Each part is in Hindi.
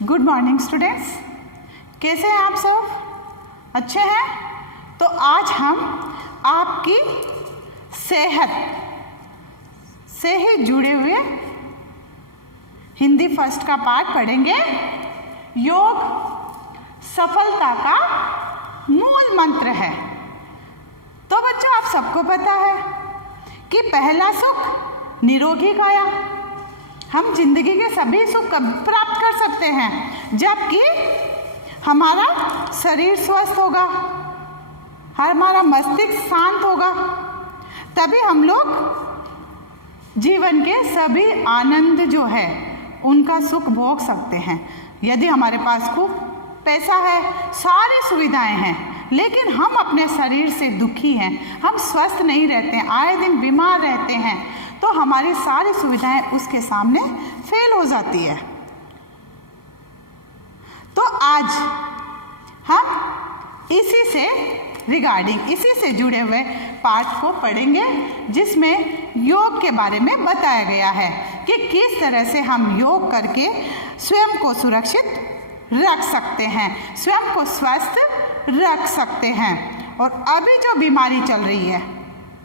गुड मॉर्निंग स्टूडेंट्स, कैसे हैं आप सब? अच्छे हैं? तो आज हम आपकी सेहत से ही जुड़े हुए हिंदी फर्स्ट का पाठ पढ़ेंगे। योग सफलता का मूल मंत्र है। तो बच्चों, आप सबको पता है कि पहला सुख निरोगी काया। हम जिंदगी के सभी सुख प्राप्त कर सकते हैं जबकि हमारा शरीर स्वस्थ होगा, हमारा मस्तिष्क शांत होगा, तभी हम लोग जीवन के सभी आनंद जो है उनका सुख भोग सकते हैं। यदि हमारे पास खूब पैसा है, सारी सुविधाएं हैं, लेकिन हम अपने शरीर से दुखी हैं, हम स्वस्थ नहीं रहते हैं, आए दिन बीमार रहते हैं, तो हमारी सारी सुविधाएं उसके सामने फेल हो जाती है। तो आज हम इसी से रिगार्डिंग, इसी से जुड़े हुए पाठ को पढ़ेंगे, जिसमें योग के बारे में बताया गया है कि किस तरह से हम योग करके स्वयं को सुरक्षित रख सकते हैं, स्वयं को स्वस्थ रख सकते हैं। और अभी जो बीमारी चल रही है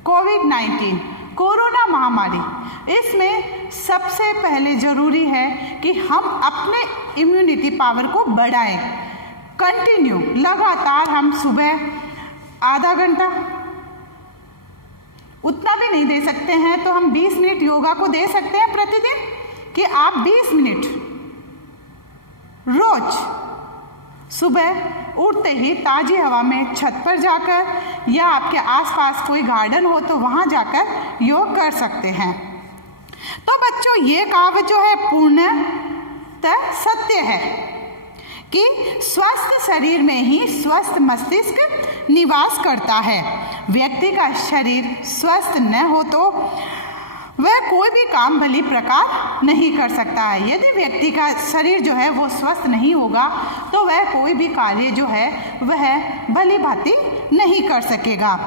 कोविड-19, कोरोना महामारी, इसमें सबसे पहले ज़रूरी है कि हम अपने इम्यूनिटी पावर को बढ़ाएं। कंटिन्यू लगातार हम सुबह आधा घंटा, उतना भी नहीं दे सकते हैं तो हम 20 मिनट योगा को दे सकते हैं प्रतिदिन, कि आप 20 मिनट रोज सुबह उठते ही ताज़ी हवा में छत पर जाकर या आपके आसपास कोई गार्डन हो तो वहाँ जाकर योग कर सकते हैं। तो बच्चों, ये कहावत जो है पूर्णतः सत्य है कि स्वस्थ शरीर में ही स्वस्थ मस्तिष्क निवास करता है। व्यक्ति का शरीर स्वस्थ न हो तो वह कोई भी काम भली प्रकार नहीं कर सकता है। यदि व्यक्ति का शरीर जो है वो स्वस्थ नहीं होगा तो वह कोई भी कार्य जो है वह भली भांति नहीं कर सकेगा।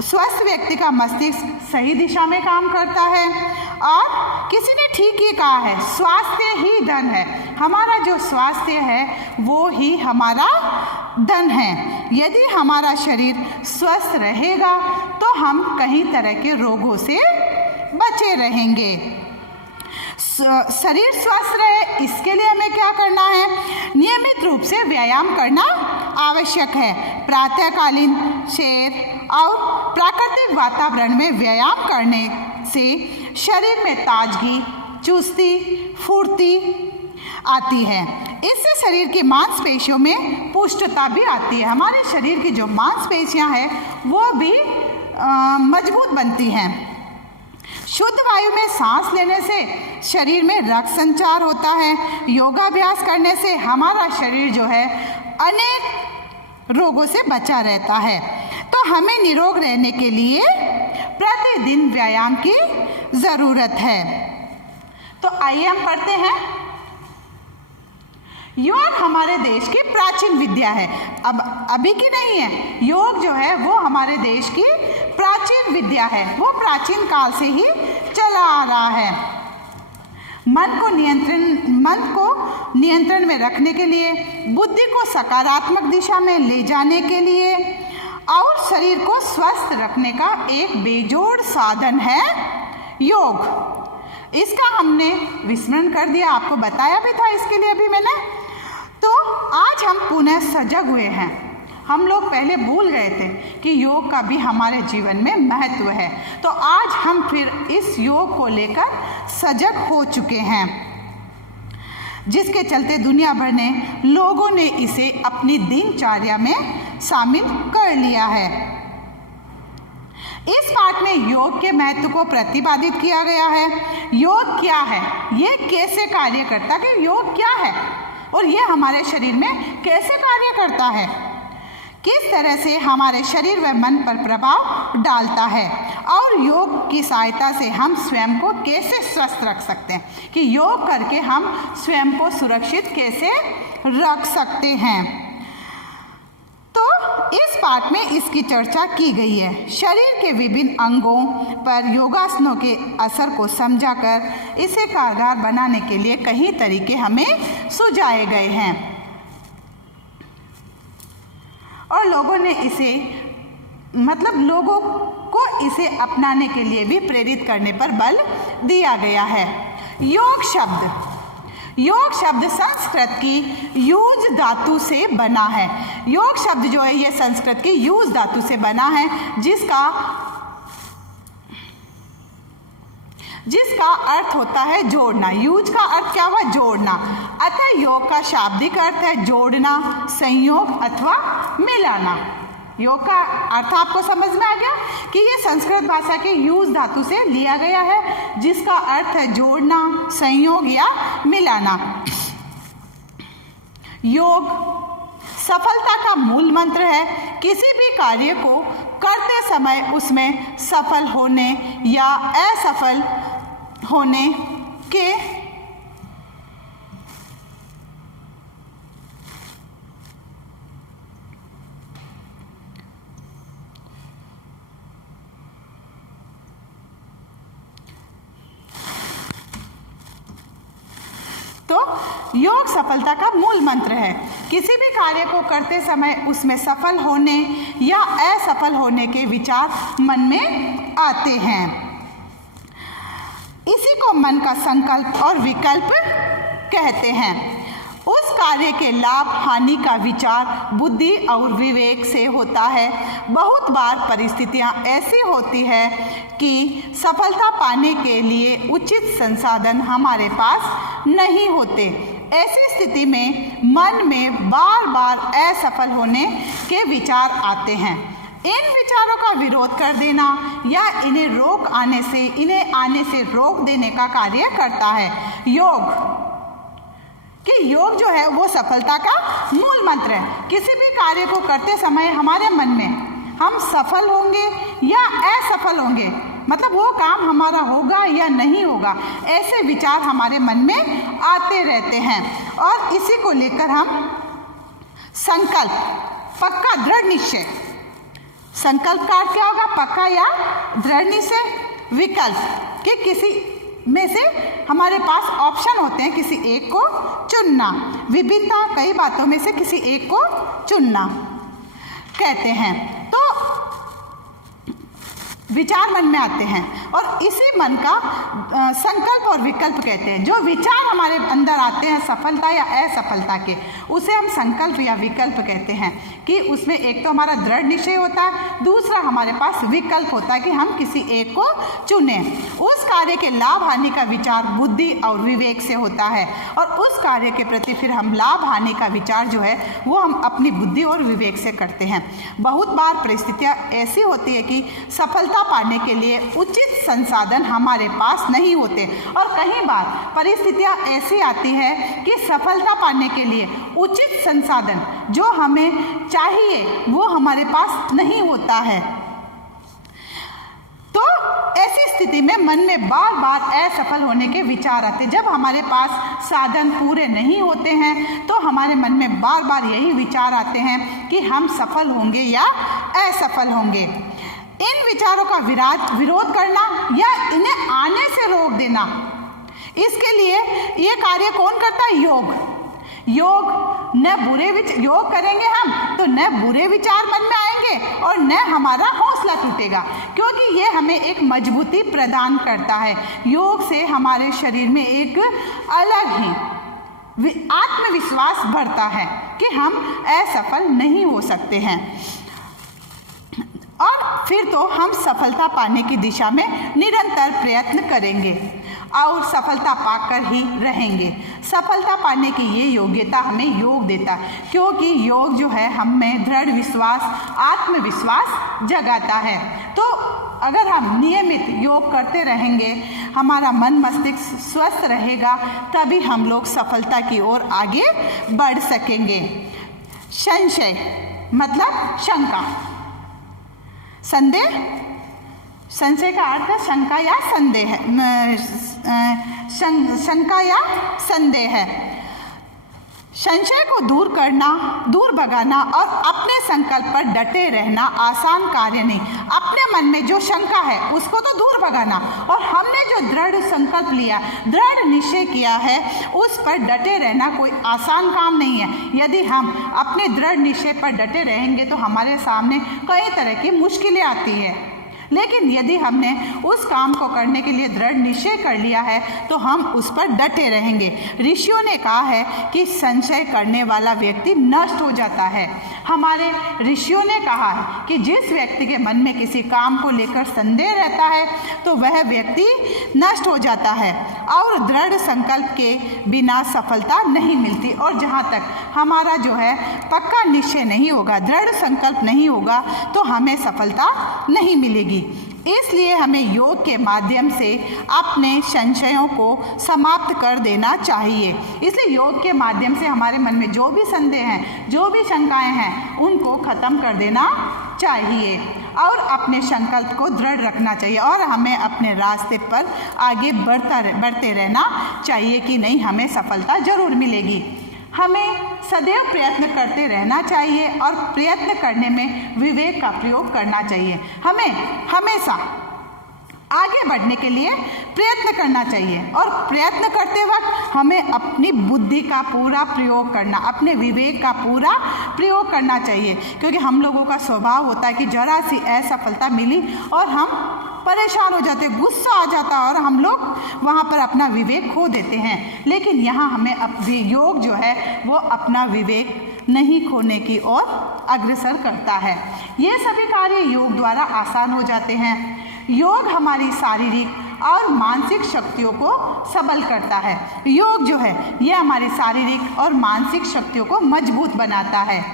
स्वस्थ व्यक्ति का मस्तिष्क सही दिशा में काम करता है, और किसी ने ठीक ही कहा है, स्वास्थ्य ही धन है। हमारा जो स्वास्थ्य है वो ही हमारा धन है। यदि हमारा शरीर स्वस्थ रहेगा तो हम कई तरह के रोगों से बचे रहेंगे। शरीर स्वस्थ रहे, इसके लिए हमें क्या करना है? नियमित रूप से व्यायाम करना आवश्यक है। प्रातःकालीन सैर और प्राकृतिक वातावरण में व्यायाम करने से शरीर में ताजगी, चुस्ती, फुर्ती आती है। इससे शरीर की मांसपेशियों में पुष्टता भी आती है। हमारे शरीर की जो मांसपेशियां हैं वो भी मजबूत बनती हैं। शुद्ध वायु में सांस लेने से शरीर में रक्त संचार होता है। योगाभ्यास करने से हमारा शरीर जो है अनेक रोगों से बचा रहता है। तो हमें निरोग रहने के लिए प्रतिदिन व्यायाम की ज़रूरत है। तो आइए हम पढ़ते हैं। योग हमारे देश की प्राचीन विद्या है। अब अभी की नहीं है, योग जो है वो हमारे देश की प्राचीन विद्या है, वो प्राचीन काल से ही चला आ रहा है। मन को नियंत्रण में रखने के लिए, बुद्धि को सकारात्मक दिशा में ले जाने के लिए और शरीर को स्वस्थ रखने का एक बेजोड़ साधन है योग। इसका हमने विस्मरण कर दिया, आपको बताया भी था इसके लिए अभी मैंने। तो आज हम पुनः सजग हुए हैं। हम लोग पहले भूल गए थे कि योग का भी हमारे जीवन में महत्व है, तो आज हम फिर इस योग को लेकर सजग हो चुके हैं, जिसके चलते दुनिया भर ने लोगों ने इसे अपनी दिनचर्या में शामिल कर लिया है। इस पाठ में योग के महत्व को प्रतिपादित किया गया है। योग क्या है, ये कैसे कार्य करता है, कि योग क्या है और ये हमारे शरीर में कैसे कार्य करता है, किस तरह से हमारे शरीर व मन पर प्रभाव डालता है, और योग की सहायता से हम स्वयं को कैसे स्वस्थ रख सकते हैं, कि योग करके हम स्वयं को सुरक्षित कैसे रख सकते हैं। तो इस पाठ में इसकी चर्चा की गई है। शरीर के विभिन्न अंगों पर योगासनों के असर को समझाकर इसे कारगर बनाने के लिए कई तरीके हमें सुझाए गए हैं और लोगों ने इसे लोगों को इसे अपनाने के लिए भी प्रेरित करने पर बल दिया गया है। योग शब्द संस्कृत की यूज धातु से बना है। योग शब्द जो है ये संस्कृत की यूज धातु से बना है, जिसका अर्थ होता है जोड़ना। यूज का अर्थ क्या हुआ? जोड़ना। अतः योग का शाब्दिक अर्थ है जोड़ना, संयोग अथवा मिलाना। योग का अर्थ आपको समझ में आ गया कि ये संस्कृत भाषा के यूज धातु से लिया गया है, जिसका अर्थ है जोड़ना, संयोग या मिलाना। योग सफलता का मूल मंत्र है। किसी भी कार्य को करते समय उसमें सफल होने या असफल होने के तो योग सफलता का मूल मंत्र है। किसी भी कार्य को करते समय उसमें सफल होने या असफल होने के विचार मन में आते हैं। इसी को मन का संकल्प और विकल्प कहते हैं। उस कार्य के लाभ हानि का विचार बुद्धि और विवेक से होता है। बहुत बार परिस्थितियां ऐसी होती है कि सफलता पाने के लिए उचित संसाधन हमारे पास नहीं होते। ऐसी स्थिति में मन में बार बार असफल होने के विचार आते हैं। इन विचारों का विरोध कर देना या इन्हें आने से रोक देने का कार्य करता है योग जो है वो सफलता का मूल मंत्र है। किसी भी कार्य को करते समय हमारे मन में हम सफल होंगे या असफल होंगे, वो काम हमारा होगा या नहीं होगा, ऐसे विचार हमारे मन में आते रहते हैं। और इसी को लेकर हम संकल्प, पक्का दृढ़ निश्चय, संकल्प का अर्थ क्या होगा? पक्का या दृढ़ निश्चय। विकल्प कि किसी में से हमारे पास ऑप्शन होते हैं, किसी एक को चुनना। विभिन्नता, कई बातों में से किसी एक को चुनना कहते हैं। तो विचार मन में आते हैं और इसी मन का संकल्प और विकल्प कहते हैं। जो विचार हमारे अंदर आते हैं सफलता या असफलता के, उसे हम संकल्प या विकल्प कहते हैं कि उसमें एक तो हमारा दृढ़ निश्चय होता है, दूसरा हमारे पास विकल्प होता है कि हम किसी एक को चुनें। उस कार्य के लाभ हानि का विचार बुद्धि और विवेक से होता है और उस कार्य के प्रति फिर हम लाभ हानि का विचार जो है वो हम अपनी बुद्धि और विवेक से करते हैं। बहुत बार परिस्थितियाँ ऐसी होती है कि सफलता पाने के लिए उचित संसाधन हमारे पास नहीं होते और कई बार परिस्थितियां ऐसी आती है कि सफलता पाने के लिए उचित संसाधन जो हमें चाहिए वो हमारे पास नहीं होता है। तो ऐसी स्थिति में मन में बार बार असफल होने के विचार आते हैं। जब हमारे पास साधन पूरे नहीं होते हैं तो हमारे मन में बार बार यही विचार आते हैं कि हम सफल होंगे या असफल होंगे। इन विचारों का विरोध करना या इन्हें आने से रोक देना, इसके लिए ये कार्य कौन करता है? योग योग करेंगे हम तो न बुरे विचार मन में आएंगे और न हमारा हौसला टूटेगा, क्योंकि ये हमें एक मजबूती प्रदान करता है। योग से हमारे शरीर में एक अलग ही आत्मविश्वास बढ़ता है कि हम असफल नहीं हो सकते हैं और फिर तो हम सफलता पाने की दिशा में निरंतर प्रयत्न करेंगे और सफलता पाकर ही रहेंगे। सफलता पाने की ये योग्यता हमें योग देता है, क्योंकि योग जो है हम में दृढ़ विश्वास, आत्मविश्वास जगाता है। तो अगर हम नियमित योग करते रहेंगे, हमारा मन मस्तिष्क स्वस्थ रहेगा, तभी हम लोग सफलता की ओर आगे बढ़ सकेंगे। संशय मतलब शंका, संशय का अर्थ है शंका या संदेह है। शंका या संदेह है। संशय को दूर करना, दूर भगाना और अपने संकल्प पर डटे रहना आसान कार्य नहीं। अपने मन में जो शंका है उसको तो दूर भगाना, और हमने जो दृढ़ संकल्प लिया, दृढ़ निश्चय किया है, उस पर डटे रहना कोई आसान काम नहीं है। यदि हम अपने दृढ़ निश्चय पर डटे रहेंगे तो हमारे सामने कई तरह की मुश्किलें आती है, लेकिन यदि हमने उस काम को करने के लिए दृढ़ निश्चय कर लिया है तो हम उस पर डटे रहेंगे। ऋषियों ने कहा है कि संशय करने वाला व्यक्ति नष्ट हो जाता है। हमारे ऋषियों ने कहा है कि जिस व्यक्ति के मन में किसी काम को लेकर संदेह रहता है तो वह व्यक्ति नष्ट हो जाता है और दृढ़ संकल्प के बिना सफलता नहीं मिलती। और जहाँ तक हमारा जो है पक्का निश्चय नहीं होगा, दृढ़ संकल्प नहीं होगा, तो हमें सफलता नहीं मिलेगी। इसलिए हमें योग के माध्यम से अपने संशयों को समाप्त कर देना चाहिए। इसलिए योग के माध्यम से हमारे मन में जो भी संदेह हैं, जो भी शंकाएं हैं, उनको खत्म कर देना चाहिए और अपने संकल्प को दृढ़ रखना चाहिए और हमें अपने रास्ते पर आगे बढ़ते रहना चाहिए कि नहीं, हमें सफलता जरूर मिलेगी। हमें सदैव प्रयत्न करते रहना चाहिए और प्रयत्न करने में विवेक का प्रयोग करना चाहिए। हमें हमेशा आगे बढ़ने के लिए प्रयत्न करना चाहिए और प्रयत्न करते वक्त हमें अपनी बुद्धि का पूरा प्रयोग करना, अपने विवेक का पूरा प्रयोग करना चाहिए, क्योंकि हम लोगों का स्वभाव होता है कि जरा सी असफलता मिली और हम परेशान हो जाते, गुस्सा आ जाता और हम लोग वहाँ पर अपना विवेक खो देते हैं। लेकिन यहाँ हमें अपने योग जो है वो अपना विवेक नहीं खोने की ओर अग्रसर करता है। ये सभी कार्य योग द्वारा आसान हो जाते हैं। योग हमारी शारीरिक और मानसिक शक्तियों को सबल करता है। योग जो है ये हमारी शारीरिक और मानसिक शक्तियों को मजबूत बनाता है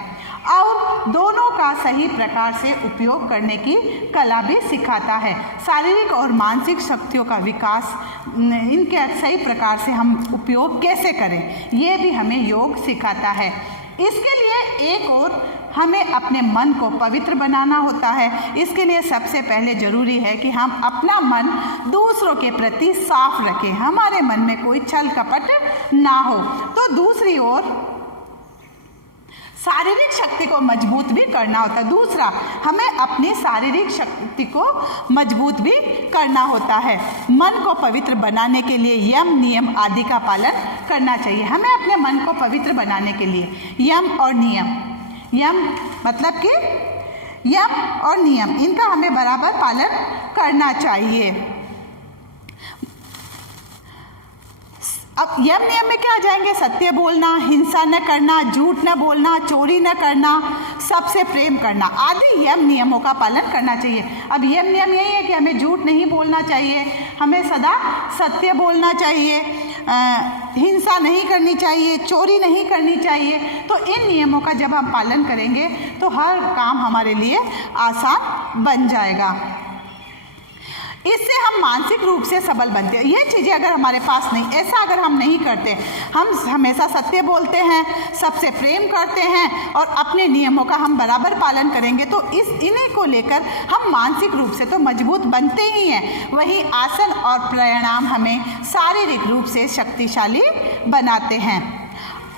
और दोनों का सही प्रकार से उपयोग करने की कला भी सिखाता है। शारीरिक और मानसिक शक्तियों का विकास, इनके सही प्रकार से हम उपयोग कैसे करें, ये भी हमें योग सिखाता है। इसके लिए एक और हमें अपने मन को पवित्र बनाना होता है। इसके लिए सबसे पहले जरूरी है कि हम अपना मन दूसरों के प्रति साफ रखें, हमारे मन में कोई छल कपट ना हो। तो दूसरी ओर शारीरिक शक्ति को मजबूत भी करना होता है। दूसरा, हमें अपनी शारीरिक शक्ति को मजबूत भी करना होता है। मन को पवित्र बनाने के लिए यम नियम आदि का पालन करना चाहिए। हमें अपने मन को पवित्र बनाने के लिए यम और नियम, यम मतलब कि यम और नियम, इनका हमें बराबर पालन करना चाहिए। अब यम नियम में क्या आ जाएंगे? सत्य बोलना, हिंसा न करना, झूठ न बोलना, चोरी न करना, सबसे प्रेम करना आदि यम नियमों का पालन करना चाहिए। अब यम नियम यही है कि हमें झूठ नहीं बोलना चाहिए, हमें सदा सत्य बोलना चाहिए, हिंसा नहीं करनी चाहिए, चोरी नहीं करनी चाहिए। तो इन नियमों का जब हम पालन करेंगे तो हर काम हमारे लिए आसान बन जाएगा। इससे हम मानसिक रूप से सबल बनते हैं। ये चीज़ें अगर हमारे पास नहीं, ऐसा अगर हम नहीं करते, हम हमेशा सत्य बोलते हैं, सबसे प्रेम करते हैं और अपने नियमों का हम बराबर पालन करेंगे तो इन्हीं को लेकर हम मानसिक रूप से तो मजबूत बनते ही हैं। वहीं आसन और प्राणायाम हमें शारीरिक रूप से शक्तिशाली बनाते हैं।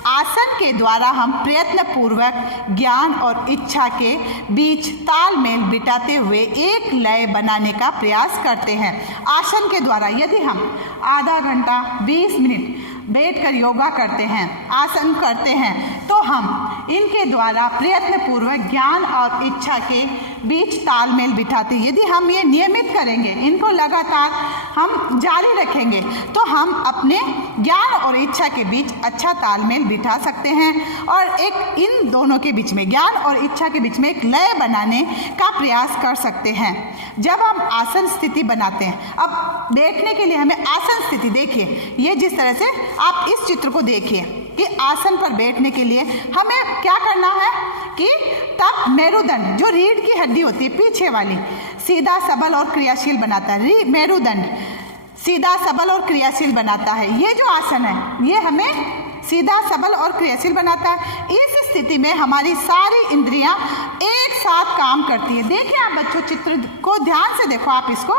आसन के द्वारा हम प्रयत्न पूर्वक ज्ञान और इच्छा के बीच तालमेल बिठाते हुए एक लय बनाने का प्रयास करते हैं। आसन के द्वारा यदि हम आधा घंटा 20 मिनट बैठकर योगा करते हैं, आसन करते हैं, तो हम इनके द्वारा प्रयत्न पूर्वक ज्ञान और इच्छा के बीच तालमेल बिठाते हैं। यदि हम ये नियमित करेंगे, इनको लगातार हम जारी रखेंगे, तो हम अपने ज्ञान और इच्छा के बीच अच्छा तालमेल बिठा सकते हैं और एक इन दोनों के बीच में, ज्ञान और इच्छा के बीच में एक लय बनाने का प्रयास कर सकते हैं। जब हम आसन स्थिति बनाते हैं, अब बैठने के लिए हमें आसन स्थिति, देखिए ये जिस तरह से आप इस चित्र को देखिए कि आसन पर बैठने के लिए हमें क्या करना है कि तब मेरुदंड, जो रीढ़ की हड्डी होती है पीछे वाली, सीधा सबल और क्रियाशील बनाता है। मेरुदंड सीधा सबल और क्रियाशील बनाता है। ये जो आसन है ये हमें सीधा सबल और क्रियाशील बनाता है। इस स्थिति में हमारी सारी इंद्रियां एक साथ काम करती है। देखिए आप बच्चों चित्र को ध्यान से देखो आप इसको,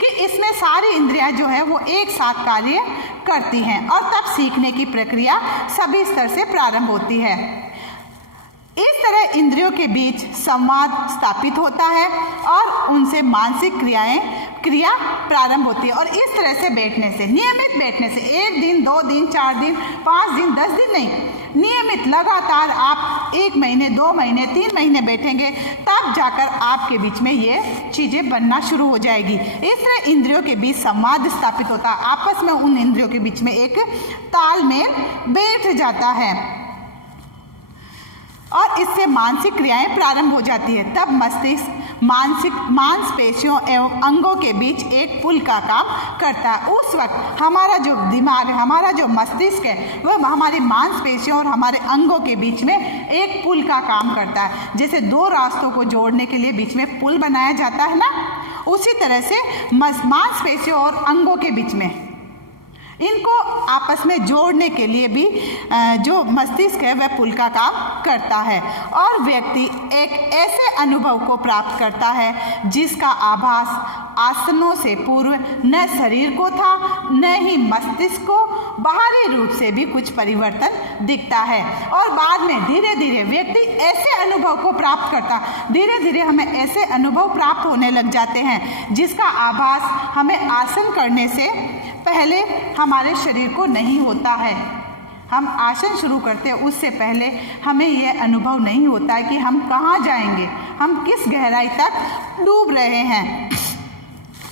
कि इसमें सारी इंद्रियां जो है वो एक साथ कार्य करती हैं और तब सीखने की प्रक्रिया सभी स्तर से प्रारंभ होती है। इस तरह इंद्रियों के बीच संवाद स्थापित होता है और उनसे मानसिक क्रिया प्रारंभ होती है। और इस तरह से बैठने से, नियमित बैठने से, 1 दिन 2 दिन 4 दिन 5 दिन 10 दिन नहीं, नियमित लगातार आप 1 महीने 2 महीने 3 महीने बैठेंगे, तब जाकर आपके बीच में ये चीज़ें बनना शुरू हो जाएगी। इस तरह इंद्रियों के बीच संवाद स्थापित होता है, आपस में उन इंद्रियों के बीच में एक तालमेल बैठ जाता है और इससे मानसिक क्रियाएं प्रारंभ हो जाती है। तब मस्तिष्क मांसपेशियों एवं अंगों के बीच एक पुल का काम करता है। उस वक्त हमारा जो दिमाग है, हमारा जो मस्तिष्क है, वह हमारी मांसपेशियों और हमारे अंगों के बीच में एक पुल का काम करता है। जैसे 2 रास्तों को जोड़ने के लिए बीच में पुल बनाया जाता है ना, उसी तरह से मांसपेशियों और अंगों के बीच में इनको आपस में जोड़ने के लिए भी जो मस्तिष्क है वह पुल का काम करता है और व्यक्ति एक ऐसे अनुभव को प्राप्त करता है जिसका आभास आसनों से पूर्व न शरीर को था न ही मस्तिष्क को। बाहरी रूप से भी कुछ परिवर्तन दिखता है और बाद में धीरे धीरे व्यक्ति ऐसे अनुभव को प्राप्त करता, धीरे धीरे हमें ऐसे अनुभव प्राप्त होने लग जाते हैं जिसका आभास हमें आसन करने से पहले हमारे शरीर को नहीं होता है। हम आसन शुरू करते हैं उससे पहले हमें यह अनुभव नहीं होता है कि हम कहाँ जाएंगे, हम किस गहराई तक डूब रहे हैं,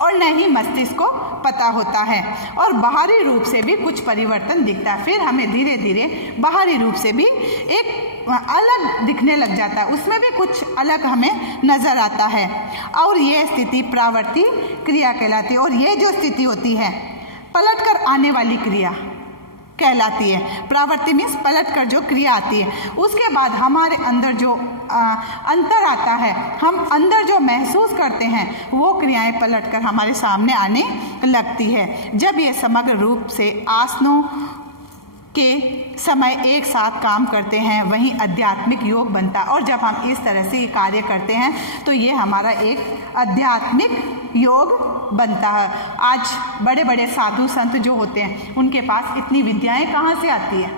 और न ही मस्तिष्क को पता होता है और बाहरी रूप से भी कुछ परिवर्तन दिखता है। फिर हमें धीरे धीरे बाहरी रूप से भी एक अलग दिखने लग जाता है, उसमें भी कुछ अलग हमें नजर आता है और यह स्थिति प्रावर्ती क्रिया कहलाती है। और यह जो स्थिति होती है पलटकर आने वाली क्रिया कहलाती है। प्रावर्ती मीन्स पलटकर जो क्रिया आती है, उसके बाद हमारे अंदर जो अंतर आता है, हम अंदर जो महसूस करते हैं वो क्रियाएं पलटकर हमारे सामने आने लगती है। जब ये समग्र रूप से आसनों के समय एक साथ काम करते हैं वहीं आध्यात्मिक योग बनता है। और जब हम इस तरह से ये कार्य करते हैं तो ये हमारा एक आध्यात्मिक योग बनता है। आज बड़े बड़े साधु संत जो होते हैं उनके पास इतनी विद्याएं कहाँ से आती है?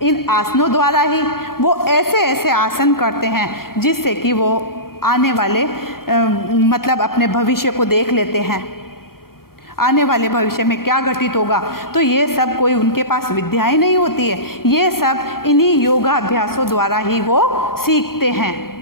इन आसनों द्वारा ही। वो ऐसे ऐसे आसन करते हैं जिससे कि वो आने वाले मतलब अपने भविष्य को देख लेते हैं, आने वाले भविष्य में क्या घटित होगा। तो ये सब कोई उनके पास विद्याएं नहीं होती है, ये सब इन्हीं योगाभ्यासों द्वारा ही वो सीखते हैं।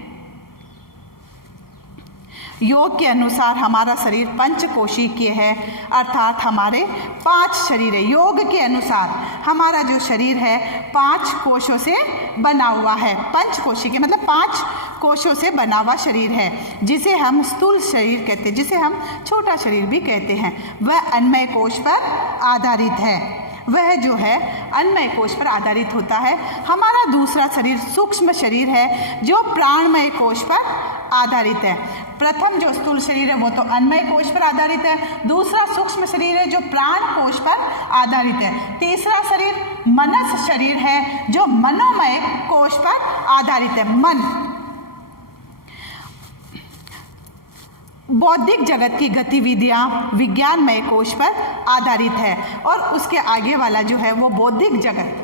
योग के अनुसार हमारा शरीर पंचकोशिकीय है, अर्थात हमारे 5 शरीर है। योग के अनुसार हमारा जो शरीर है 5 कोशों से बना हुआ है। पंचकोशिकीय मतलब 5 कोशों से बना हुआ शरीर है, जिसे हम स्थूल शरीर कहते हैं, जिसे हम छोटा शरीर भी कहते हैं। वह अन्नमय कोश पर आधारित है, वह जो है अन्नमय कोश पर आधारित होता है। हमारा दूसरा शरीर सूक्ष्म शरीर है जो प्राणमय कोश पर आधारित है। प्रथम जो स्थूल शरीर है वो तो अन्नमय कोश पर आधारित है, दूसरा सूक्ष्म शरीर है जो प्राण कोश पर आधारित है, तीसरा शरीर मनस शरीर है जो मनोमय कोश पर आधारित है। मन बौद्धिक जगत की गतिविधियां विज्ञानमय कोश पर आधारित है और उसके आगे वाला जो है वो बौद्धिक जगत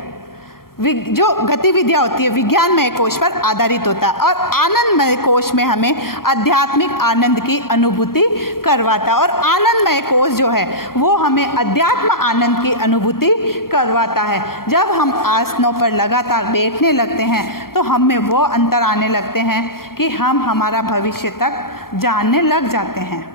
जो गतिविधियां होती है विज्ञानमय कोश पर आधारित होता है। और आनंदमय कोश में हमें आध्यात्मिक आनंद की अनुभूति करवाता है और आनंदमय कोश जो है वो हमें अध्यात्म आनंद की अनुभूति करवाता है। जब हम आसनों पर लगातार बैठने लगते हैं तो हम में वो अंतर आने लगते हैं कि हम हमारा भविष्य तक जानने लग जाते हैं।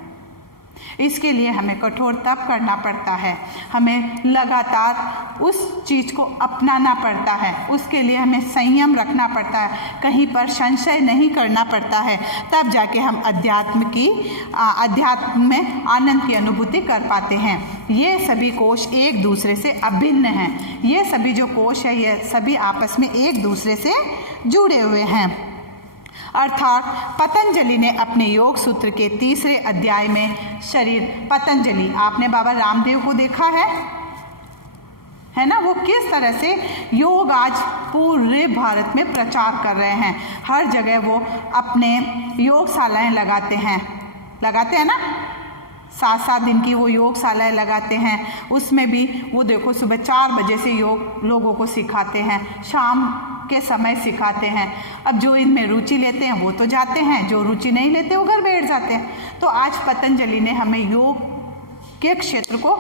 इसके लिए हमें कठोर तप करना पड़ता है, हमें लगातार उस चीज़ को अपनाना पड़ता है, उसके लिए हमें संयम रखना पड़ता है, कहीं पर संशय नहीं करना पड़ता है, तब जाके हम अध्यात्म में आनंद की अनुभूति कर पाते हैं। ये सभी कोश एक दूसरे से अभिन्न हैं, ये सभी जो कोश है ये सभी आपस में एक दूसरे से जुड़े हुए हैं। अर्थात पतंजलि ने अपने योग सूत्र के 3रे अध्याय में शरीर, पतंजलि आपने बाबा रामदेव को देखा है है ना, वो किस तरह से योग आज पूरे भारत में प्रचार कर रहे हैं। हर जगह वो अपने योगशालाएं लगाते हैं ना, 7-7 दिन की वो योगशालाएं लगाते हैं। उसमें भी वो देखो सुबह 4 बजे से योग लोगों को सिखाते हैं, शाम के समय सिखाते हैं। अब जो इनमें रुचि लेते हैं वो तो जाते हैं, जो रुचि नहीं लेते वो घर बैठ जाते हैं। तो आज पतंजलि ने हमें योग के क्षेत्र को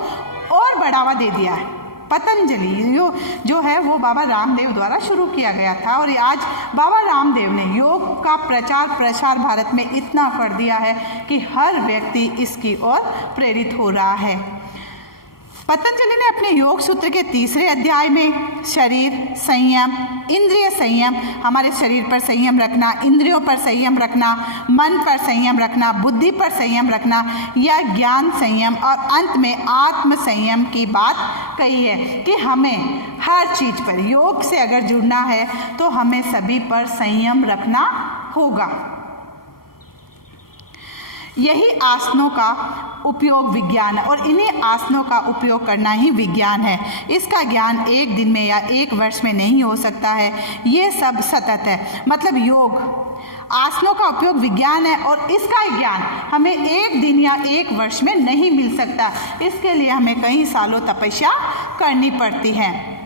और बढ़ावा दे दिया है। पतंजलि जो है वो बाबा रामदेव द्वारा शुरू किया गया था, और आज बाबा रामदेव ने योग का प्रचार प्रसार भारत में इतना कर दिया है कि हर व्यक्ति इसकी ओर प्रेरित हो रहा है। पतंजलि ने अपने योग सूत्र के 3रे अध्याय में शरीर संयम, इंद्रिय संयम, हमारे शरीर पर संयम रखना, इंद्रियों पर संयम रखना, मन पर संयम रखना, बुद्धि पर संयम रखना या ज्ञान संयम, और अंत में आत्म संयम की बात कही है कि हमें हर चीज पर योग से अगर जुड़ना है तो हमें सभी पर संयम रखना होगा। यही आसनों का उपयोग विज्ञान है, और इन्हीं आसनों का उपयोग करना ही विज्ञान है। इसका ज्ञान एक दिन में या एक वर्ष में नहीं हो सकता है, ये सब सतत है। मतलब योग आसनों का उपयोग विज्ञान है, और इसका ज्ञान हमें एक दिन या एक वर्ष में नहीं मिल सकता। इसके लिए हमें कई सालों तपस्या करनी पड़ती है।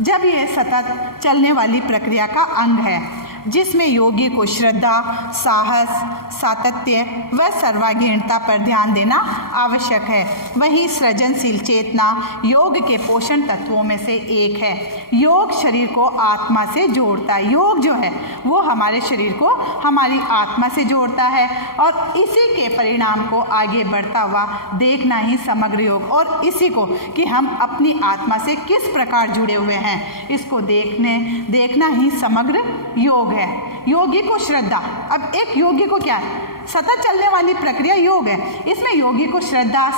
जब ये सतत चलने वाली प्रक्रिया का अंग है, जिसमें योगी को श्रद्धा, साहस, सातत्य व सर्वांगीणता पर ध्यान देना आवश्यक है। वहीं सृजनशील चेतना योग के पोषण तत्वों में से एक है। योग शरीर को आत्मा से जोड़ता है। योग जो है वो हमारे शरीर को हमारी आत्मा से जोड़ता है, और इसी के परिणाम को आगे बढ़ता हुआ देखना ही समग्र योग, और इसी को कि हम अपनी आत्मा से किस प्रकार जुड़े हुए हैं, इसको देखना ही समग्र योग है। योगी को श्रद्धा, अब एक योगी को क्या है, सतत चलने वाली प्रक्रिया योग है। इसमें योगी को श्रद्धा,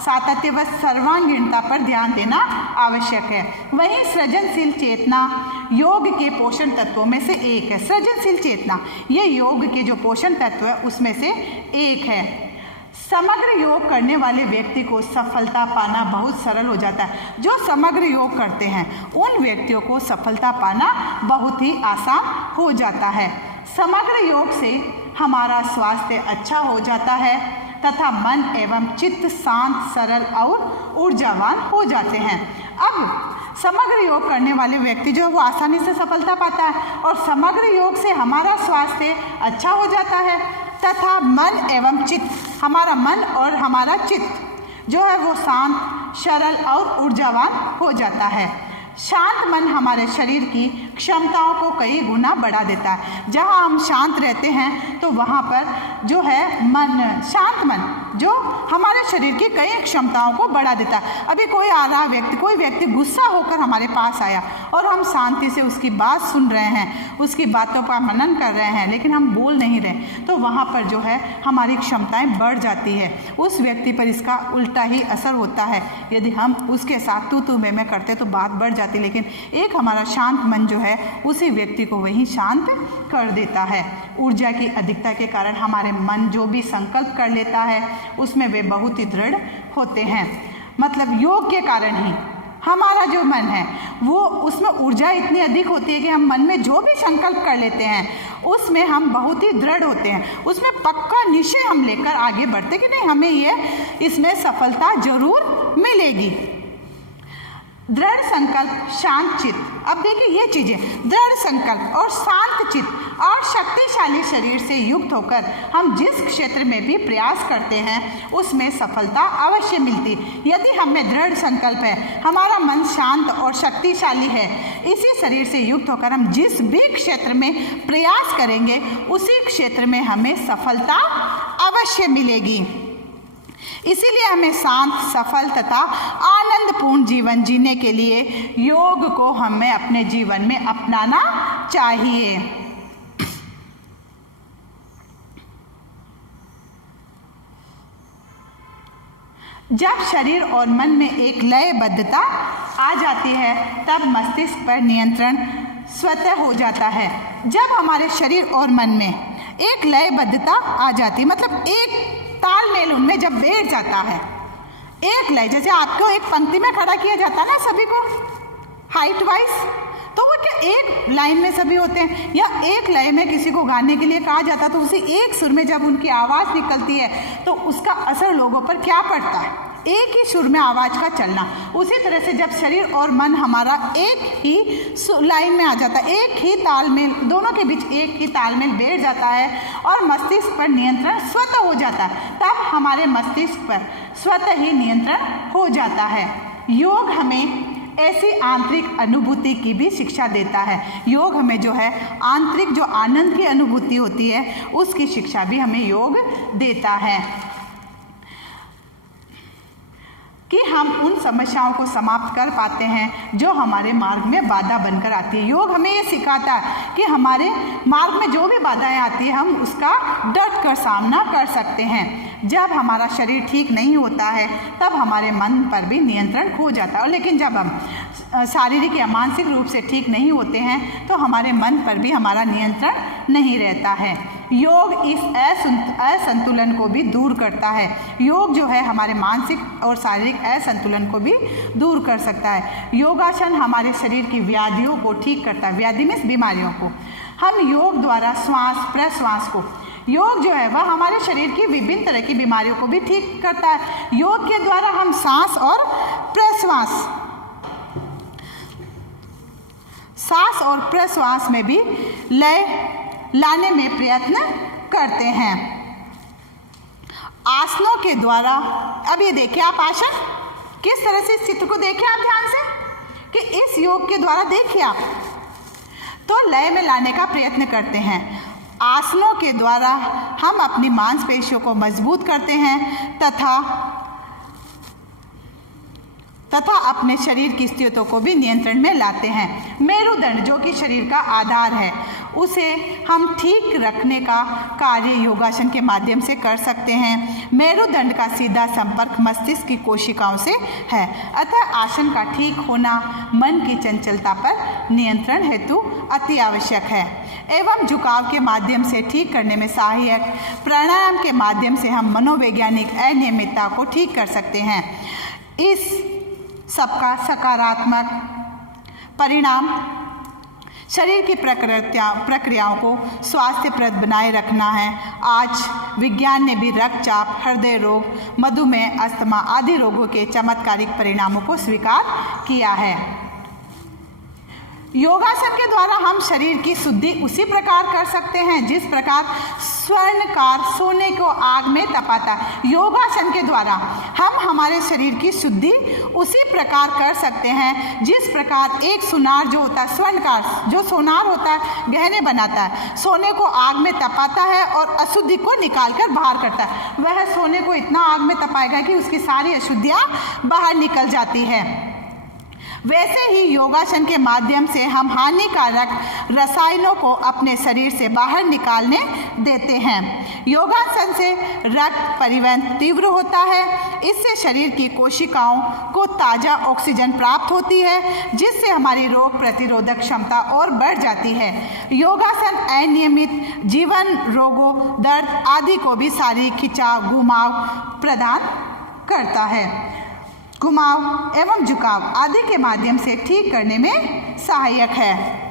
सातत्य व सर्वांगीणता पर ध्यान देना आवश्यक है। वहीं सृजनशील चेतना योग के पोषण तत्वों में से एक है। सृजनशील चेतना ये योग के जो पोषण तत्व है उसमें से एक है। समग्र योग करने वाले व्यक्ति को सफलता पाना बहुत सरल हो जाता है। जो समग्र योग करते हैं उन व्यक्तियों को सफलता पाना बहुत ही आसान हो जाता है। समग्र योग से हमारा स्वास्थ्य अच्छा हो जाता है तथा मन एवं चित्त शांत, सरल और ऊर्जावान हो जाते हैं। अब समग्र योग करने वाले व्यक्ति जो है वो आसानी से सफलता पाता है, और समग्र योग से हमारा स्वास्थ्य अच्छा हो जाता है तथा मन एवं चित्त, हमारा मन और हमारा चित्त जो है वो शांत, सरल और ऊर्जावान हो जाता है। शांत मन हमारे शरीर की क्षमताओं को कई गुना बढ़ा देता है। जहाँ हम शांत रहते हैं तो वहाँ पर जो है शांत मन जो हमारे शरीर की कई क्षमताओं को बढ़ा देता है। अभी कोई व्यक्ति गुस्सा होकर हमारे पास आया और हम शांति से उसकी बात सुन रहे हैं, उसकी बातों पर मनन कर रहे हैं, लेकिन हम बोल नहीं रहे, तो वहाँ पर जो है हमारी क्षमताएं बढ़ जाती है। उस व्यक्ति पर इसका उल्टा ही असर होता है। यदि हम उसके साथ तू मैं करते तो बात बढ़ जाती, लेकिन एक हमारा शांत मन जो है उसी व्यक्ति को वही शांत कर देता है। ऊर्जा की अधिकता के कारण हमारे मन जो भी संकल्प कर लेता है उसमें वे बहुत ही दृढ़ होते हैं। मतलब योग के कारण ही हमारा जो मन है वो उसमें ऊर्जा इतनी अधिक होती है कि हम मन में जो भी संकल्प कर लेते हैं उसमें हम बहुत ही दृढ़ होते हैं, उसमें पक्का निश्चय हम लेकर आगे बढ़ते कि नहीं हमें ये इसमें सफलता जरूर मिलेगी। दृढ़ संकल्प, शांत चित्त, अब देखिए ये चीजें, दृढ़ संकल्प और शांत चित्त और शक्तिशाली शरीर से युक्त होकर हम जिस क्षेत्र में भी प्रयास करते हैं उसमें सफलता अवश्य मिलती। यदि हमें दृढ़ संकल्प है, हमारा मन शांत और शक्तिशाली है, इसी शरीर से युक्त होकर हम जिस भी क्षेत्र में प्रयास करेंगे उसी क्षेत्र में हमें सफलता अवश्य मिलेगी। इसीलिए हमें शांत, सफल तथा आनंदपूर्ण जीवन जीने के लिए योग को हमें अपने जीवन में अपनाना चाहिए। जब शरीर और मन में एक लयबद्धता आ जाती है तब मस्तिष्क पर नियंत्रण स्वतः हो जाता है। जब हमारे शरीर और मन में एक लयबद्धता आ जाती, मतलब एक तालमेल उनमें जब बैठ जाता है, एक लय, जैसे आपको एक पंक्ति में खड़ा किया जाता है ना सभी को हाइट वाइज, तो वो क्या एक लाइन में सभी होते हैं, या एक लय में किसी को गाने के लिए कहा जाता है तो उसी एक सुर में जब उनकी आवाज़ निकलती है तो उसका असर लोगों पर क्या पड़ता है, एक ही सुर में आवाज़ का चलना। उसी तरह से जब शरीर और मन हमारा एक ही लाइन में आ जाता है, एक ही तालमेल, दोनों के बीच एक ही तालमेल बैठ जाता है और मस्तिष्क पर नियंत्रण स्वतः हो जाता है, तब हमारे मस्तिष्क पर स्वतः ही नियंत्रण हो जाता है। योग हमें ऐसी आंतरिक अनुभूति की भी शिक्षा देता है। योग हमें जो है आंतरिक जो आनंद की अनुभूति होती है उसकी शिक्षा भी हमें योग देता है कि हम उन समस्याओं को समाप्त कर पाते हैं जो हमारे मार्ग में बाधा बनकर आती है। योग हमें ये सिखाता है कि हमारे मार्ग में जो भी बाधाएं आती है हम उसका डट कर सामना कर सकते हैं। जब हमारा शरीर ठीक नहीं होता है तब हमारे मन पर भी नियंत्रण खो जाता है, लेकिन जब हम शारीरिक या मानसिक रूप से ठीक नहीं होते हैं तो हमारे मन पर भी हमारा नियंत्रण नहीं रहता है। योग इस असंतुलन को भी दूर करता है। योग जो है हमारे मानसिक और शारीरिक असंतुलन को भी दूर कर सकता है। योगासन हमारे शरीर की व्याधियों को ठीक करता है। व्याधि मीन्स बीमारियों को। हम योग द्वारा श्वास प्रश्वास को, योग जो है वह हमारे शरीर की विभिन्न तरह की बीमारियों को भी ठीक करता है। योग के द्वारा हम सांस और प्रश्वास में भी लय लाने में प्रयत्न करते हैं। आसनों के द्वारा, अब ये देखिए आप आसन किस तरह से, इस चित्र को देखिए आप ध्यान से कि इस योग के द्वारा देखिए आप तो लय में लाने का प्रयत्न करते हैं। आसनों के द्वारा हम अपनी मांसपेशियों को मजबूत करते हैं तथा अपने शरीर की स्थितियों को भी नियंत्रण में लाते हैं। मेरुदंड जो कि शरीर का आधार है उसे हम ठीक रखने का कार्य योगासन के माध्यम से कर सकते हैं। मेरुदंड का सीधा संपर्क मस्तिष्क की कोशिकाओं से है, अतः आसन का ठीक होना मन की चंचलता पर नियंत्रण हेतु अति आवश्यक है एवं झुकाव के माध्यम से ठीक करने में सहायक प्राणायाम के माध्यम से हम मनोवैज्ञानिक अनियमितता को ठीक कर सकते हैं। इस सबका सकारात्मक परिणाम शरीर की प्रक्रियाओं को स्वास्थ्यप्रद बनाए रखना है। आज विज्ञान ने भी रक्तचाप, हृदय रोग, मधुमेह, अस्थमा आदि रोगों के चमत्कारिक परिणामों को स्वीकार किया है। योगासन के द्वारा हम शरीर की शुद्धि उसी प्रकार कर सकते हैं जिस प्रकार स्वर्णकार सोने को आग में तपाता। योगासन के द्वारा हम हमारे शरीर की शुद्धि उसी प्रकार कर सकते हैं जिस प्रकार एक सुनार जो होता है, स्वर्णकार जो सोनार होता है, गहने बनाता है, सोने को आग में तपाता है और अशुद्धि को निकाल कर बाहर करता है। वह सोने को इतना आग में तपाएगा कि उसकी सारी अशुद्धियाँ बाहर निकल जाती है। वैसे ही योगासन के माध्यम से हम हानिकारक रसायनों को अपने शरीर से बाहर निकालने देते हैं। योगासन से रक्त परिवहन तीव्र होता है। इससे शरीर की कोशिकाओं को ताज़ा ऑक्सीजन प्राप्त होती है जिससे हमारी रोग प्रतिरोधक क्षमता और बढ़ जाती है। योगासन अनियमित जीवन रोगों, दर्द आदि को भी शारीरिक खिंचाव, घुमाव प्रदान करता है। घुमाव एवं झुकाव आदि के माध्यम से ठीक करने में सहायक है।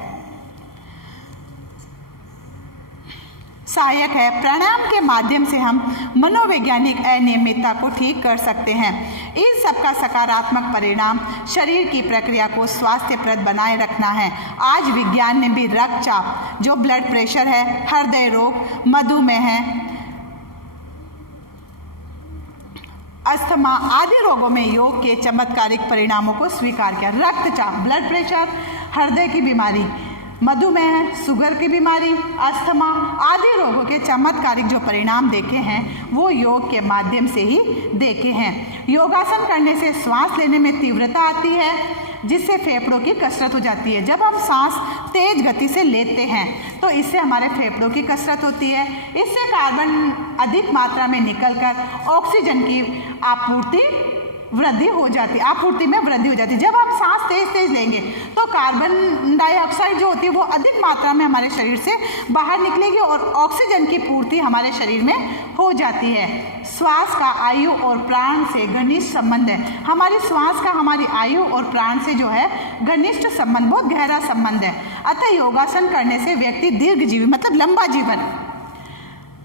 प्राणायाम के माध्यम से हम मनोवैज्ञानिक अनियमितता को ठीक कर सकते हैं। इन सबका सकारात्मक परिणाम शरीर की प्रक्रिया को स्वास्थ्यप्रद बनाए रखना है। आज विज्ञान ने भी रक्तचाप जो ब्लड प्रेशर है, हृदय रोग, मधुमेह है, अस्थमा आदि रोगों में योग के चमत्कारिक परिणामों को स्वीकार किया। रक्तचाप, ब्लड प्रेशर, हृदय की बीमारी, मधुमेह, शुगर की बीमारी, अस्थमा आदि रोगों के चमत्कारिक जो परिणाम देखे हैं वो योग के माध्यम से ही देखे हैं। योगासन करने से सांस लेने में तीव्रता आती है जिससे फेफड़ों की कसरत हो जाती है। जब हम सांस तेज गति से लेते हैं तो इससे हमारे फेफड़ों की कसरत होती है। इससे कार्बन अधिक मात्रा में निकलकर ऑक्सीजन की आपूर्ति में वृद्धि हो जाती है। जब हम सांस तेज लेंगे तो कार्बन डाइऑक्साइड जो होती है वो अधिक मात्रा में हमारे शरीर से बाहर निकलेगी और ऑक्सीजन की पूर्ति हमारे शरीर में हो जाती है। श्वास का आयु और प्राण से घनिष्ठ संबंध है। हमारी श्वास का हमारी आयु और प्राण से जो है घनिष्ठ संबंध, बहुत गहरा संबंध है। अतः योगासन करने से व्यक्ति दीर्घजीवी मतलब लंबा जीवन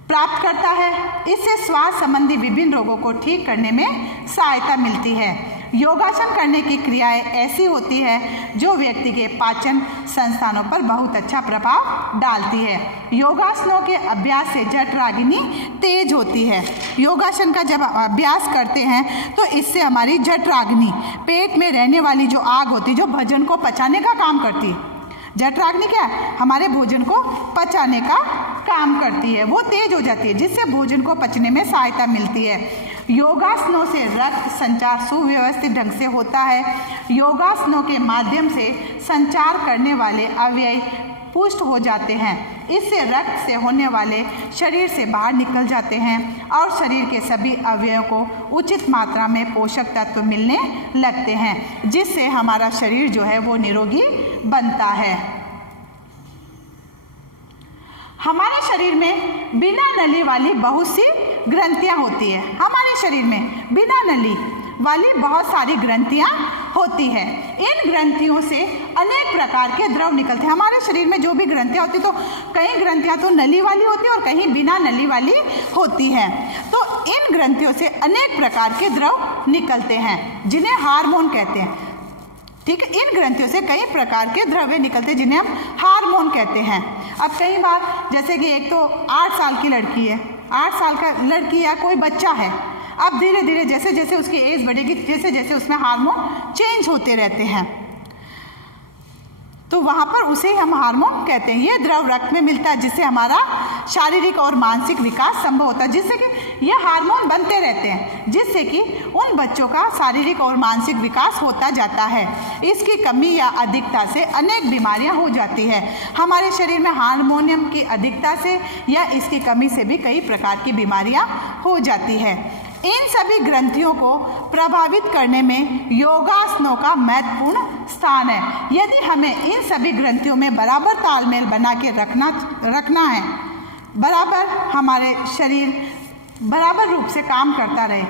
प्राप्त करता है। इससे श्वास संबंधी विभिन्न रोगों को ठीक करने में सहायता मिलती है। योगासन करने की क्रियाएं ऐसी होती है जो व्यक्ति के पाचन संस्थानों पर बहुत अच्छा प्रभाव डालती है। योगासनों के अभ्यास से जठराग्नि तेज होती है। योगासन का जब अभ्यास करते हैं तो इससे हमारी जठराग्नि, पेट में रहने वाली जो आग होती है, जो भोजन को पचाने का काम करती है, जठराग्नि क्या है, हमारे भोजन को पचाने का काम करती है, वो तेज हो जाती है, जिससे भोजन को पचने में सहायता मिलती है। योगासनों से रक्त संचार सुव्यवस्थित ढंग से होता है। योगासनों के माध्यम से संचार करने वाले अवयव पुष्ट हो जाते हैं। इससे रक्त से होने वाले शरीर से बाहर निकल जाते हैं और शरीर के सभी अवयवों को उचित मात्रा में पोषक तत्व मिलने लगते हैं, जिससे हमारा शरीर जो है वो निरोगी बनता है। हमारे शरीर में बिना नली वाली बहुत सी ग्रंथियां होती है। हमारे शरीर में बिना नली वाली बहुत सारी ग्रंथियां होती है। इन ग्रंथियों से अनेक प्रकार के द्रव निकलते हैं। हमारे शरीर में जो भी ग्रंथियां होती तो कई ग्रंथियां तो नली वाली होती है और कहीं बिना नली वाली होती हैं। तो इन ग्रंथियों से अनेक प्रकार के द्रव निकलते हैं जिन्हें हार्मोन कहते हैं। ठीक है, इन ग्रंथियों से कई प्रकार के द्रव्य निकलते हैं जिन्हें हम हार्मोन कहते हैं। अब कई बार जैसे कि एक तो 8 साल की लड़की है, 8 साल का लड़की या कोई बच्चा है, अब धीरे धीरे जैसे जैसे उसकी एज बढ़ेगी, जैसे जैसे उसमें हार्मोन चेंज होते रहते हैं, तो वहाँ पर उसे हम हार्मोन कहते हैं। ये द्रव रक्त में मिलता है जिससे हमारा शारीरिक और मानसिक विकास संभव होता है, जिससे कि ये हार्मोन बनते रहते हैं, जिससे कि उन बच्चों का शारीरिक और मानसिक विकास होता जाता है। इसकी कमी या अधिकता से अनेक बीमारियां हो जाती है। हमारे शरीर में हार्मोनियम की अधिकता से या इसकी कमी से भी कई प्रकार की बीमारियां हो जाती है। इन सभी ग्रंथियों को प्रभावित करने में योगासनों का महत्वपूर्ण स्थान है। यदि हमें इन सभी ग्रंथियों में बराबर तालमेल बना के रखना है, बराबर हमारे शरीर बराबर रूप से काम करता रहे,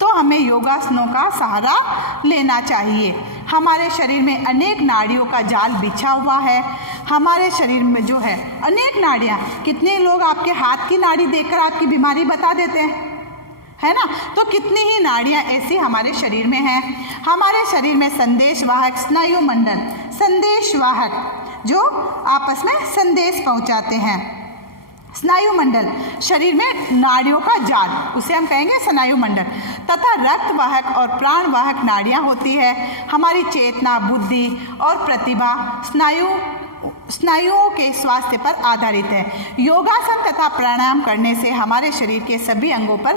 तो हमें योगासनों का सहारा लेना चाहिए। हमारे शरीर में अनेक नाड़ियों का जाल बिछा हुआ है। हमारे शरीर में जो है अनेक नाड़ियाँ, कितने लोग आपके हाथ की नाड़ी देखकर आपकी बीमारी बता देते हैं, है ना। तो कितनी ही नाड़ियाँ ऐसी हमारे शरीर में हैं। हमारे शरीर में संदेशवाहक स्नायु मंडल, संदेशवाहक जो आपस में संदेश पहुंचाते हैं, स्नायु मंडल, शरीर में नाड़ियों का जाल, उसे हम कहेंगे स्नायु मंडल, तथा रक्तवाहक और प्राणवाहक नाड़ियाँ होती है। हमारी चेतना, बुद्धि और प्रतिभा स्नायुओं के स्वास्थ्य पर आधारित है। योगासन तथा प्राणायाम करने से हमारे शरीर के सभी अंगों पर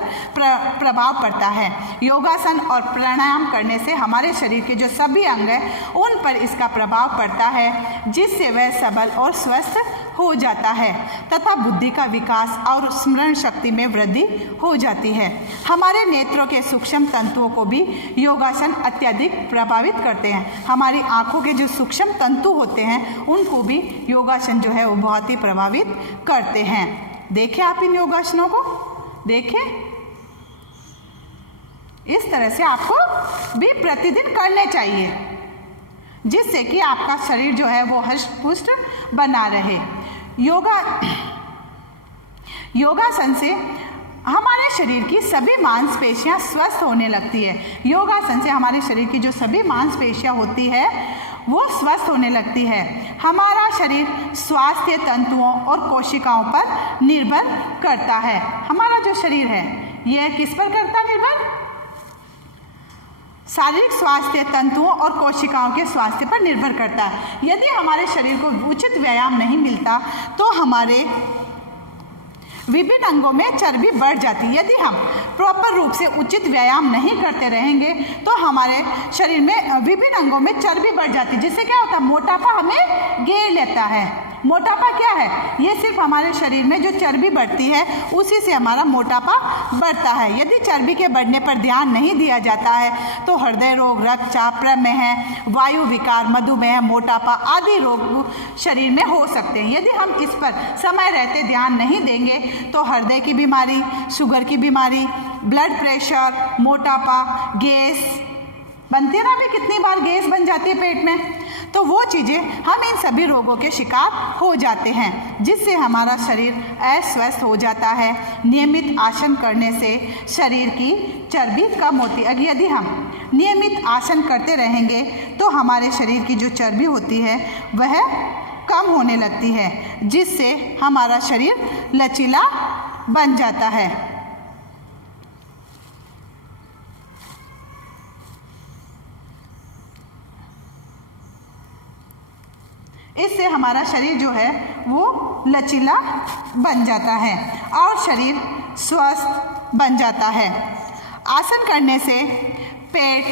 प्रभाव पड़ता है। योगासन और प्राणायाम करने से हमारे शरीर के जो सभी अंग हैं उन पर इसका प्रभाव पड़ता है, जिससे वह सबल और स्वस्थ हो जाता है तथा बुद्धि का विकास और स्मरण शक्ति में वृद्धि हो जाती है। हमारे नेत्रों के सूक्ष्म तंतुओं को भी योगासन अत्यधिक प्रभावित करते हैं। हमारी आंखों के जो सूक्ष्म तंतु होते हैं उनको भी योगासन जो है वो बहुत ही प्रभावित करते हैं। देखें आप इन योगासनों को, देखें, इस तरह से आपको भी प्रतिदिन करने चाहिए, जिससे कि आपका शरीर जो है वो हष्ट पुष्ट बना रहे। योगासन से हमारे शरीर की सभी मांसपेशियां स्वस्थ होने लगती है। योगासन से हमारे शरीर की जो सभी मांसपेशियां होती है वो स्वस्थ होने लगती है। हमारा शरीर स्वास्थ्य तंतुओं और कोशिकाओं पर निर्भर करता है। हमारा जो शरीर है यह किस पर करता है निर्भर? शारीरिक स्वास्थ्य तंतुओं और कोशिकाओं के स्वास्थ्य पर निर्भर करता है। यदि हमारे शरीर को उचित व्यायाम नहीं मिलता तो हमारे विभिन्न अंगों में चर्बी बढ़ जाती है। यदि हम प्रॉपर रूप से उचित व्यायाम नहीं करते रहेंगे तो हमारे शरीर में विभिन्न अंगों में चर्बी बढ़ जाती है, जिससे क्या होता है, मोटापा हमें घेर लेता है। मोटापा क्या है? ये सिर्फ हमारे शरीर में जो चर्बी बढ़ती है उसी से हमारा मोटापा बढ़ता है। यदि चर्बी के बढ़ने पर ध्यान नहीं दिया जाता है तो हृदय रोग, रक्तचाप, प्रमेह, वायु विकार, मधुमेह, मोटापा आदि रोग शरीर में हो सकते हैं। यदि हम इस पर समय रहते ध्यान नहीं देंगे तो हृदय की बीमारी, शुगर की बीमारी, ब्लड प्रेशर, मोटापा, गैस बनती है ना, अभी कितनी बार गैस बन जाती है पेट में, तो वो चीज़ें हम इन सभी रोगों के शिकार हो जाते हैं, जिससे हमारा शरीर अस्वस्थ हो जाता है। नियमित आसन करने से शरीर की चर्बी कम होती है। यदि हम नियमित आसन करते रहेंगे तो हमारे शरीर की जो चर्बी होती है वह कम होने लगती है, जिससे हमारा शरीर लचीला बन जाता है। इससे हमारा शरीर जो है वो लचीला बन जाता है और शरीर स्वस्थ बन जाता है। आसन करने से पेट,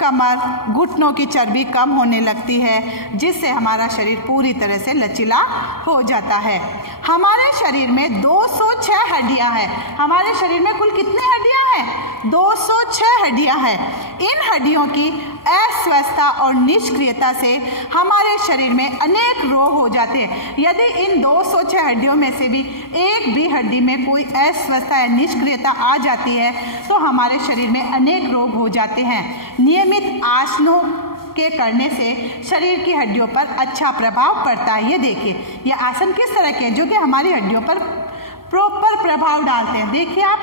कमर, घुटनों की चर्बी कम होने लगती है, जिससे हमारा शरीर पूरी तरह से लचीला हो जाता है। हमारे शरीर में 206 हड्डियां हैं। हमारे शरीर में कुल कितनी हड्डियां हैं? 206 हड्डियां हैं। इन हड्डियों की अस्वस्थता और निष्क्रियता से हमारे शरीर में अनेक रोग हो जाते हैं। यदि इन 206 हड्डियों में से भी एक भी हड्डी में कोई अस्वस्थता या निष्क्रियता आ जाती है तो हमारे शरीर में अनेक रोग हो जाते हैं। नियमित आसनों के करने से शरीर की हड्डियों पर अच्छा प्रभाव पड़ता है। ये देखिए, ये आसन किस तरह के हैं जो कि हमारी हड्डियों पर प्रॉपर प्रभाव डालते हैं। देखिए आप,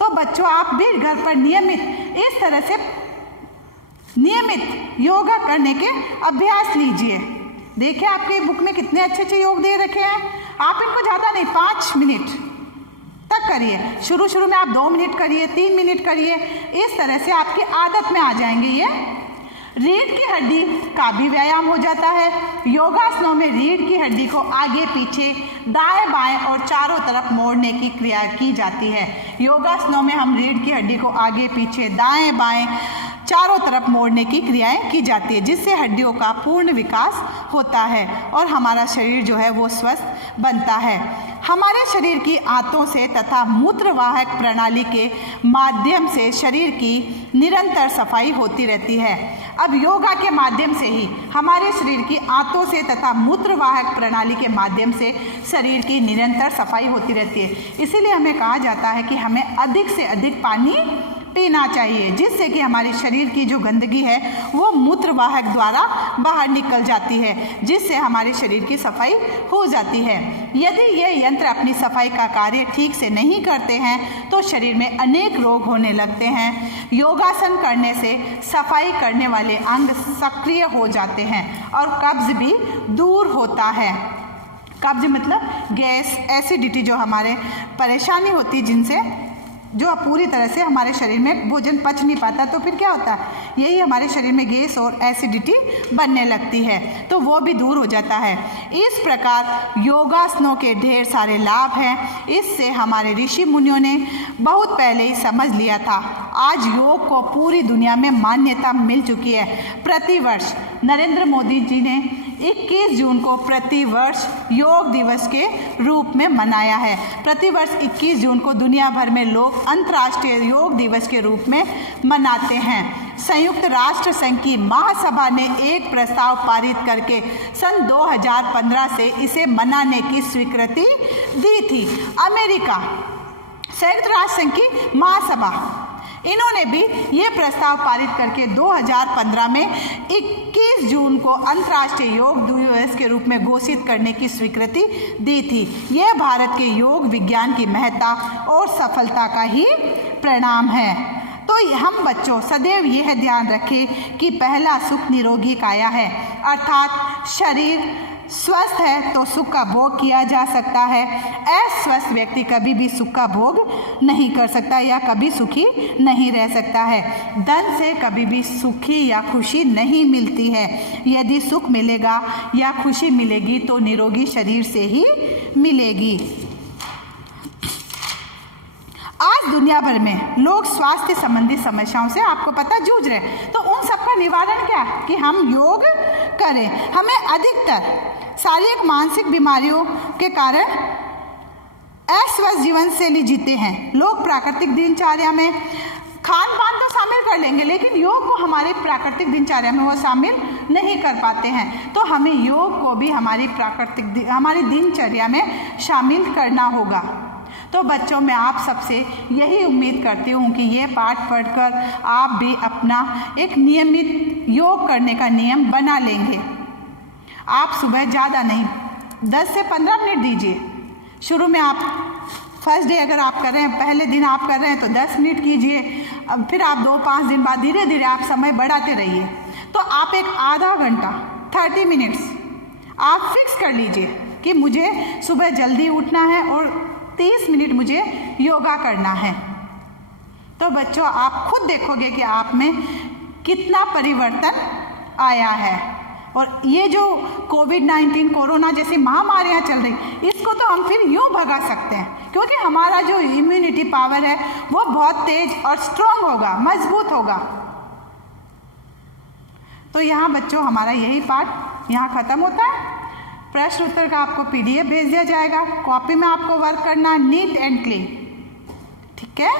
तो बच्चों आप भी घर पर नियमित इस तरह से नियमित योगा करने के अभ्यास लीजिए। देखिए आपके बुक में कितने अच्छे अच्छे योग दे रखे हैं। आप इनको ज़्यादा नहीं, 5 मिनट तक करिए। शुरू में आप 2 मिनट करिए, 3 मिनट करिए। इस तरह से आपकी आदत में आ जाएंगे। ये रीढ़ की हड्डी का भी व्यायाम हो जाता है। योगासनों में रीढ़ की हड्डी को आगे पीछे, दाएं बाएं और चारों तरफ मोड़ने की क्रिया की जाती है। योगासनों में हम रीढ़ की हड्डी को आगे पीछे, दाएं बाएं, चारों तरफ मोड़ने की क्रियाएं की जाती है, जिससे हड्डियों का पूर्ण विकास होता है और हमारा शरीर जो है वो स्वस्थ बनता है। हमारे शरीर की आंतों से तथा मूत्रवाहक प्रणाली के माध्यम से शरीर की निरंतर सफाई होती रहती है। अब योगा के माध्यम से ही हमारे शरीर की आंतों से तथा मूत्रवाहक प्रणाली के माध्यम से शरीर की निरंतर सफाई होती रहती है। इसीलिए हमें कहा जाता है कि हमें अधिक से अधिक पानी पीना चाहिए, जिससे कि हमारे शरीर की जो गंदगी है वो मूत्रवाहक द्वारा बाहर निकल जाती है, जिससे हमारे शरीर की सफाई हो जाती है। यदि ये यंत्र अपनी सफाई का कार्य ठीक से नहीं करते हैं तो शरीर में अनेक रोग होने लगते हैं। योगासन करने से सफाई करने वाले अंग सक्रिय हो जाते हैं और कब्ज भी दूर होता है। कब्ज मतलब गैस, एसिडिटी जो हमारे परेशानी होती है, जिनसे जो पूरी तरह से हमारे शरीर में भोजन पच नहीं पाता, तो फिर क्या होता है, यही हमारे शरीर में गैस और एसिडिटी बनने लगती है, तो वो भी दूर हो जाता है। इस प्रकार योगासनों के ढेर सारे लाभ हैं। इससे हमारे ऋषि मुनियों ने बहुत पहले ही समझ लिया था। आज योग को पूरी दुनिया में मान्यता मिल चुकी है। प्रतिवर्ष नरेंद्र मोदी जी ने 21 जून को प्रतिवर्ष योग दिवस के रूप में मनाया है। प्रतिवर्ष 21 जून को दुनिया भर में लोग अंतर्राष्ट्रीय योग दिवस के रूप में मनाते हैं। संयुक्त राष्ट्र संघ की महासभा ने एक प्रस्ताव पारित करके सन 2015 से इसे मनाने की स्वीकृति दी थी। अमेरिका संयुक्त राष्ट्र संघ की महासभा, इन्होंने भी ये प्रस्ताव पारित करके 2015 में 21 जून को अंतर्राष्ट्रीय योग दिवस के रूप में घोषित करने की स्वीकृति दी थी। यह भारत के योग विज्ञान की महत्ता और सफलता का ही परिणाम है। तो हम बच्चों सदैव यह ध्यान रखें कि पहला सुख निरोगी काया है, अर्थात शरीर स्वस्थ है तो सुख का भोग किया जा सकता है। अस्वस्थ व्यक्ति कभी भी सुख का भोग नहीं कर सकता या कभी सुखी नहीं रह सकता है। धन से कभी भी सुखी या खुशी नहीं मिलती है। यदि सुख मिलेगा या खुशी मिलेगी तो निरोगी शरीर से ही मिलेगी। आज दुनिया भर में लोग स्वास्थ्य संबंधी समस्याओं से आपको पता जूझ रहे हैं, तो उन सबका निवारण क्या कि हम योग करें। हमें अधिकतर शारीरिक मानसिक बीमारियों के कारण अस्वस्थ जीवन शैली जीते हैं। लोग प्राकृतिक दिनचर्या में खान पान तो शामिल कर लेंगे, लेकिन योग को हमारी प्राकृतिक दिनचर्या में वो शामिल नहीं कर पाते हैं। तो हमें योग को भी हमारी दिनचर्या में शामिल करना होगा। तो बच्चों, मैं आप सबसे यही उम्मीद करती हूँ कि ये पाठ पढ़कर आप भी अपना एक नियमित योग करने का नियम बना लेंगे। आप सुबह ज़्यादा नहीं, 10 से 15 मिनट दीजिए। शुरू में आप फर्स्ट डे अगर आप कर रहे हैं, पहले दिन आप कर रहे हैं तो 10 मिनट कीजिए। अब फिर आप 2-5 दिन बाद धीरे धीरे आप समय बढ़ाते रहिए। तो आप एक आधा घंटा 30 मिनट्स आप फिक्स कर लीजिए कि मुझे सुबह जल्दी उठना है और 30 मिनट मुझे योगा करना है। तो बच्चों, आप खुद देखोगे कि आप में कितना परिवर्तन आया है। और ये जो कोविड-19 कोरोना जैसी महामारियां चल रही, इसको तो हम फिर यूँ भगा सकते हैं, क्योंकि हमारा जो इम्यूनिटी पावर है वो बहुत तेज और स्ट्रांग होगा, मजबूत होगा। तो यहाँ बच्चों, हमारा यही पाठ यहाँ ख़त्म होता है। प्रश्न उत्तर का आपको PDF भेज दिया जाएगा। कॉपी में आपको वर्क करना नीट एंड क्लीन, ठीक है।